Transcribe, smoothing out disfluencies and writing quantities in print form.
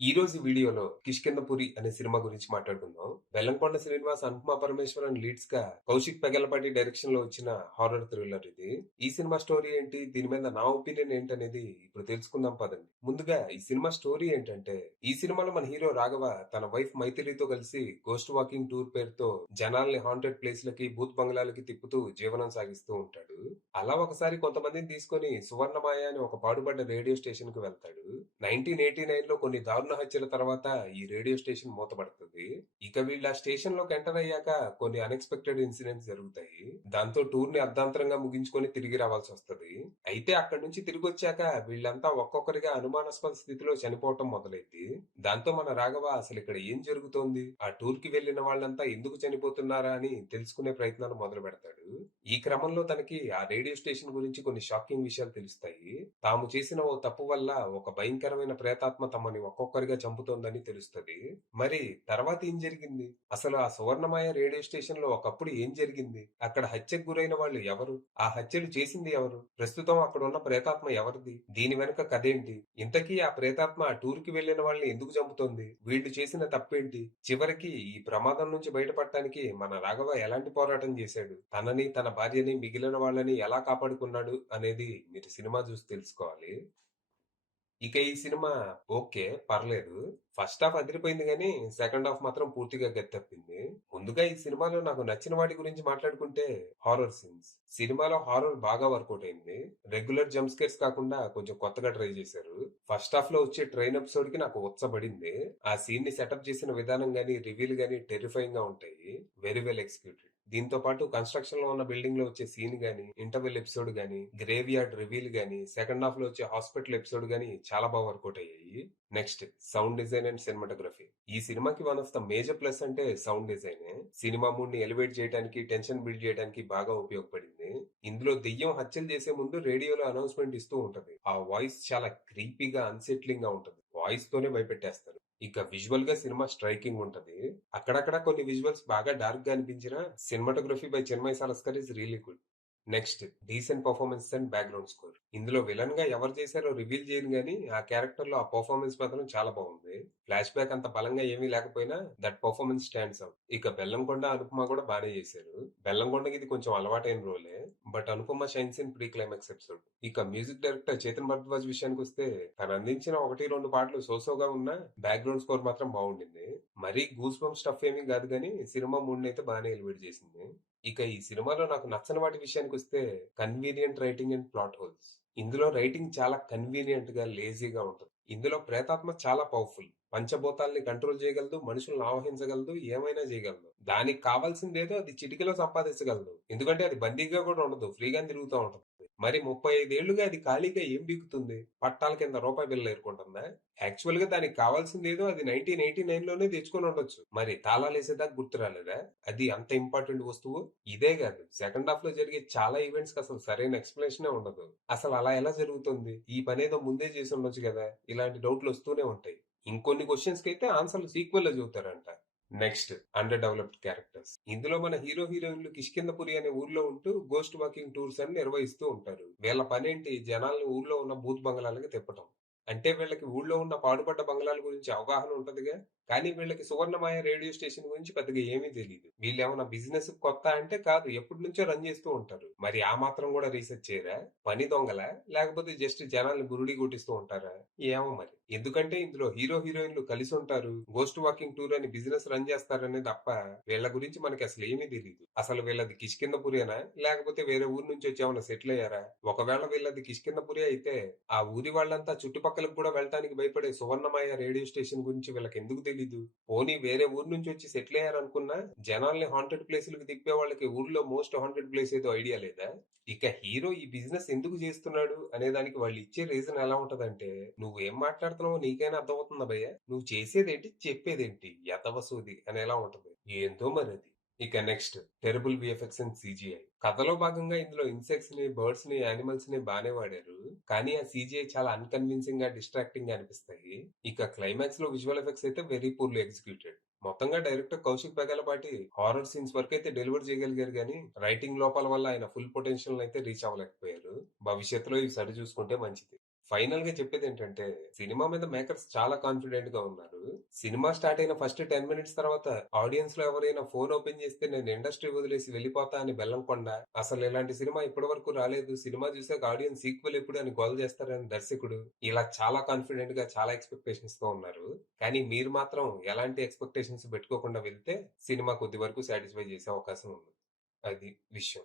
ఈ రోజు వీడియోలో 'కిష్కింధపురి' అనే సినిమా గురించి మాట్లాడుకుందాం. వెల్లంకొండ శ్రీనివాస్, అనుపమ పరమేశ్వరన్ లీడ్స్ గా కౌశిక్ పెగలపాటి డైరెక్షన్ లో వచ్చిన హారర్ థ్రిల్లర్ ఇది. ఈ సినిమా స్టోరీ ఏంటి, దీని మీద నా ఒపీనియన్ ఏంటనేది ఇప్పుడు తెలుసుకుందాం పదండి. ముందుగా ఈ సినిమా స్టోరీ ఏంటంటే, ఈ సినిమాలో మన హీరో రాఘవ తన వైఫ్ మైథిలితో కలిసి గోస్ట్ వాకింగ్ టూర్ పేరుతో జనాల్ని హాంటెడ్ ప్లేస్ లకి, భూత్ బంగ్లాలకి తిప్పుతూ జీవనం సాగిస్తూ ఉంటాడు. అలా ఒకసారి కొంతమందిని తీసుకొని సువర్ణమాయ అని ఒక పాడుపడ్డ రేడియో స్టేషన్ కు వెళ్తాడు. 1989 లో కొన్ని దారుణ హత్యల తర్వాత ఈ రేడియో స్టేషన్ మూతపడుతుంది. ఇక వీళ్ళు ఆ స్టేషన్ లోకి ఎంటర్ అయ్యాక కొన్ని అన్ఎక్స్పెక్టెడ్ ఇన్సిడెంట్స్ జరుగుతాయి. దాంతో టూర్ ని అర్ధాంతరంగా ముగించుకొని తిరిగి రావాల్సి వస్తుంది. అయితే అక్కడి నుంచి తిరిగి వచ్చాక వీళ్ళంతా ఒక్కొక్కరిగా అనుమానాస్పద స్థితిలో చనిపోవటం మొదలైంది. దాంతో మన రాఘవ అసలు ఇక్కడ ఏం జరుగుతోంది, ఆ టూర్ కి వెళ్లిన వాళ్ళంతా ఎందుకు చనిపోతున్నారా అని తెలుసుకునే ప్రయత్నాలు మొదలు పెడతాడు. ఈ క్రమంలో తనకి ఆ రేడియో స్టేషన్ గురించి కొన్ని షాకింగ్ విషయాలు తెలుస్తాయి. తాము చేసిన ఓ తప్పు వల్ల ఒక భయంకరమైన ప్రేతాత్మ తమని ఒక్కొక్కరిగా చంపుతోందని తెలుస్తది. మరి తర్వాత ఏం జరిగింది, అసలు ఆ సువర్ణమాయ రేడియో స్టేషన్ లో ఒకప్పుడు ఏం జరిగింది, అక్కడ హత్యకు గురైన వాళ్ళు ఎవరు, ఆ హత్యలు చేసింది ఎవరు, ప్రస్తుతం అక్కడ ఉన్న ప్రేతాత్మ ఎవరిది, దీని వెనుక కథేంటి, ఇంతకీ ఆ ప్రేతాత్మ ఆ టూర్ కి వెళ్లిన వాళ్ళని ఎందుకు చంపుతోంది, వీళ్ళు చేసిన తప్పేంటి, చివరికి ఈ ప్రమాదం నుంచి బయటపడటానికి మన రాఘవ ఎలాంటి పోరాటం చేశాడు, తనని, తన భార్యని, మిగిలిన వాళ్ళని ఎలా కాపాడుకున్నాడు అనేది మీరు సినిమా చూసి తెలుసుకోవాలి. ఇక ఈ సినిమా ఓకే, పర్లేదు. ఫస్ట్ హాఫ్ అదిరిపోయింది గానీ, సెకండ్ హాఫ్ మాత్రం పూర్తిగా గత్తెప్పింది. ముందుగా ఈ సినిమాలో నాకు నచ్చిన వాటి గురించి మాట్లాడుకుంటే హారర్ సీన్స్. సినిమాలో హారర్ బాగా వర్కౌట్ అయింది. రెగ్యులర్ జంప్ స్కేర్స్ కాకుండా కొంచెం కొత్తగా ట్రై చేశారు. ఫస్ట్ హాఫ్ లో వచ్చే ట్రైన్ ఎపిసోడ్ కి నాకు ఉచ్చబడింది. ఆ సీన్ ని సెటప్ చేసిన విధానం గానీ, రివీల్ గానీ టెరిఫైయింగ్ గా ఉంటాయి. Very well executed. దీంతో పాటు కన్స్ట్రక్షన్ లో ఉన్న బిల్డింగ్ లో వచ్చే సీన్ గానీ, ఇంటర్వెల్ ఎపిసోడ్ గానీ, గ్రేవ్ యార్డ్ రివీల్ గానీ, సెకండ్ హాఫ్ లో వచ్చే హాస్పిటల్ ఎపిసోడ్ గానీ చాలా బాగా వర్కౌట్ అయ్యాయి. Next, sound design and cinematography. ఈ సినిమాకి one of the major plus అంటే సౌండ్ డిజైన్. సినిమా మూడ్ ని ఎలివేట్ చేయడానికి, టెన్షన్ బిల్డ్ చేయడానికి బాగా ఉపయోగపడింది. ఇందులో దెయ్యం హత్యలు చేసే ముందు రేడియోలో అనౌన్స్మెంట్ ఇస్తూ ఉంటది. ఆ వాయిస్ చాలా క్రీపీగా, అన్సెట్లింగ్ గా ఉంటది. వాయిస్ తోనే భయపెట్టేస్తారు. ఇక విజువల్ గా సినిమా స్ట్రైకింగ్ ఉంటది. అక్కడక్కడ కొన్ని విజువల్స్ బాగా డార్క్ గా అనిపించిన cinematography by Chinmay Salaskar is really good. Next, decent performance and background score. ఇందులో విలన్ గా ఎవరు చేశారో రివీల్ చేయను గానీ, ఆ క్యారెక్టర్ లో ఆ పర్ఫార్మెన్స్ మాత్రం చాలా బాగుంది. ఫ్లాష్ బ్యాక్ అంత బలంగా ఏమీ లేకపోయినా దట్ పర్ఫార్మెన్స్ స్టాండ్స్ అవుట్. ఇక బెల్లంకొండ, అనుపమ కూడా బానే చేశారు. బెల్లంకొండకి ఇది కొంచెం అలవాటైన రోలే, but Anupama shines in pre climax episode. ఇక మ్యూజిక్ డైరెక్టర్ చేతన్ భరద్వాజ్ విషయానికి వస్తే, తను అందించిన ఒకటి రెండు పాటలు సోసోగా ఉన్నా బ్యాక్గ్రౌండ్ స్కోర్ మాత్రం బాగుండింది. మరీ గూస్ బంప్ స్టఫ్ ఏమీ కాదు గానీ, సినిమా మూడ్ అయితే బాగానే ఎలివేట్ చేసింది. ఇక ఈ సినిమాలో నాకు నచ్చని వాటి విషయానికి వస్తే, convenient writing and plot holes. ఇందులో రైటింగ్ చాలా కన్వీనియంట్ గా, లేజీగా ఉంటుంది. ఇందులో ప్రేతాత్మ చాలా పవర్ఫుల్. పంచభూతాల్ని కంట్రోల్ చేయగలదు, మనుషులను ఆవహించగలదు, ఏమైనా చేయగలదు. దానికి కావాల్సిందేదో అది చిటికెలో సంపాదించగలదు. ఎందుకంటే అది బందీగా కూడా ఉండదు, ఫ్రీగానే తిరుగుతూ ఉంటుంది. మరి 35 ఏళ్లుగా అది ఖాళీగా ఏం బీకుతుంది, పట్టాల కింద రూపాయి బిళ్ళ ఏరుకుంటుందా? యాక్చువల్ గా దానికి కావాల్సిందేదో అది 1989 లోనే తెచ్చుకొని ఉండొచ్చు. మరి తాళాలేసేదాకా గుర్తు రాలేదా? అది అంత ఇంపార్టెంట్ వస్తువు. ఇదే కాదు, సెకండ్ హాఫ్ లో జరిగే చాలా ఈవెంట్స్ కి అసలు సరైన ఎక్స్ప్లెనేషన్ ఉండదు. అసలు అలా ఎలా జరుగుతుంది, ఈ పనేదో ముందే చేసి ఉండొచ్చు కదా, ఇలాంటి డౌట్లు వస్తూనే ఉంటాయి. ఇంకొన్ని క్వశ్చన్స్ కి అయితే ఆన్సర్లు సీక్వెల్ లో చెబుతారంట. Next, under developed characters. ఇందులో మన హీరో హీరోయిన్లు కిష్కిందపురి అనే ఊర్లో ఉంటూ గోస్ట్ వాకింగ్ టూర్స్ అని నిర్వహిస్తూ ఉంటారు. వీళ్ళ పనేంటి, జనాల్ని ఊర్లో ఉన్న భూత్ బంగ్లాలకి తిప్పటం. అంటే వీళ్ళకి ఊళ్ళో ఉన్న పాడుపడ్డ బంగ్లాల గురించి అవగాహన ఉంటదిగా, కానీ వీళ్ళకి సువర్ణమాయ రేడియో స్టేషన్ గురించి పెద్దగా ఏమీ తెలియదు. వీళ్ళేమన్నా బిజినెస్ కొత్త అంటే కాదు, ఎప్పటి నుంచో రన్ చేస్తూ ఉంటారు. మరి ఆ మాత్రం కూడా రీసెర్చ్ చేయరా? పని దొంగలా, లేకపోతే జస్ట్ జనాల్ని బురుడి కొట్టిస్తూ ఉంటారా? ఏమో మరి. ఎందుకంటే ఇందులో హీరో హీరోయిన్లు కలిసి ఉంటారు, గోస్ట్ వాకింగ్ టూర్ అని బిజినెస్ రన్ చేస్తారనే తప్ప వీళ్ళ గురించి మనకి అసలు ఏమీ తెలియదు. అసలు వీళ్ళది కిష్కిందపురేనా, లేకపోతే వేరే ఊరు నుంచి వచ్చి ఏమైనా సెటిల్ అయ్యారా? ఒకవేళ వీళ్ళది కిష్కిందపురి అయితే, ఆ ఊరి వాళ్ళంతా చుట్టుపక్కలకు కూడా వెళ్ళటానికి భయపడే సువర్ణమాయ రేడియో స్టేషన్ గురించి వీళ్ళకి ఎందుకు తెలీదు? పోనీ వేరే ఊరు నుంచి వచ్చి సెటిల్ అయ్యారనుకున్నా, జనాల్ని హాంటెడ్ ప్లేసులకు తిప్పే వాళ్ళకి ఊర్లో మోస్ట్ హాంటెడ్ ప్లేస్ ఏదో ఐడియా లేదా? ఇక హీరో ఈ బిజినెస్ ఎందుకు చేస్తున్నాడు అనే దానికి వాళ్ళు ఇచ్చే రీజన్ ఎలా ఉంటదంటే, నువ్వు ఏం మాట్లాడుతున్నావో నీకైనా అర్థమవుతుందా భయ్య, నువ్వు చేసేదేంటి చెప్పేదేంటి ఎతవసూది అని ఎలా ఉంటది. ఏందో మరి అది. ఇక next, terrible VFX and CGI. కథలో భాగంగా ఇందులో ఇన్సెక్ట్స్ ని, బర్డ్స్ ని, యానిమల్స్ ని బానే వాడారు. కానీ ఆ సిజిఐ చాలా అన్కన్విన్సింగ్ గా, డిస్ట్రాక్టింగ్ గా అనిపిస్తాయి. ఇక క్లైమాక్స్ లో విజువల్ ఎఫెక్ట్స్ అయితే వెరీ పూర్లీ ఎగ్జిక్యూటెడ్. మొత్తంగా డైరెక్టర్ కౌశిక్ పెగలపాటి హారర్ సీన్స్ వరకు అయితే డెలివర్ చేయగలిగారు, కానీ రైటింగ్ లోపాల వల్ల ఆయన ఫుల్ పొటెన్షియల్ అయితే రీచ్ అవ్వలేకపోయారు. భవిష్యత్తులో ఇవి సరి చూసుకుంటే మంచిది. ఫైనల్‌గా చెప్పేదేంటంటే, సినిమా మీద మేకర్స్ చాలా కాన్ఫిడెంట్‌గా ఉన్నారు. సినిమా స్టార్ట్ అయిన ఫస్ట్ 10 మినిట్స్ తర్వాత ఆడియన్స్‌లో ఎవరైనా ఫోన్ ఓపెన్ చేస్తే నేను ఇండస్ట్రీ వదిలేసి వెళ్ళిపోతా అని బెల్లంకొండ, అసలు ఇలాంటి సినిమా ఇప్పటి వరకు రాలేదు. సినిమా చూసాక ఆడియన్స్ సీక్వెల్ ఎప్పుడు అని గోల చేస్తారని దర్శకుడు, ఇలా చాలా కాన్ఫిడెంట్‌గా చాలా ఎక్స్‌పెక్టేషన్స్‌తో ఉన్నారు. కానీ మీరు మాత్రం ఎలాంటి ఎక్స్‌పెక్టేషన్స్ పెట్టుకోకుండా వెళ్తే సినిమా కొద్ది వరకు సాటిస్ఫై చేసే అవకాశం ఉంది. అది విషయం.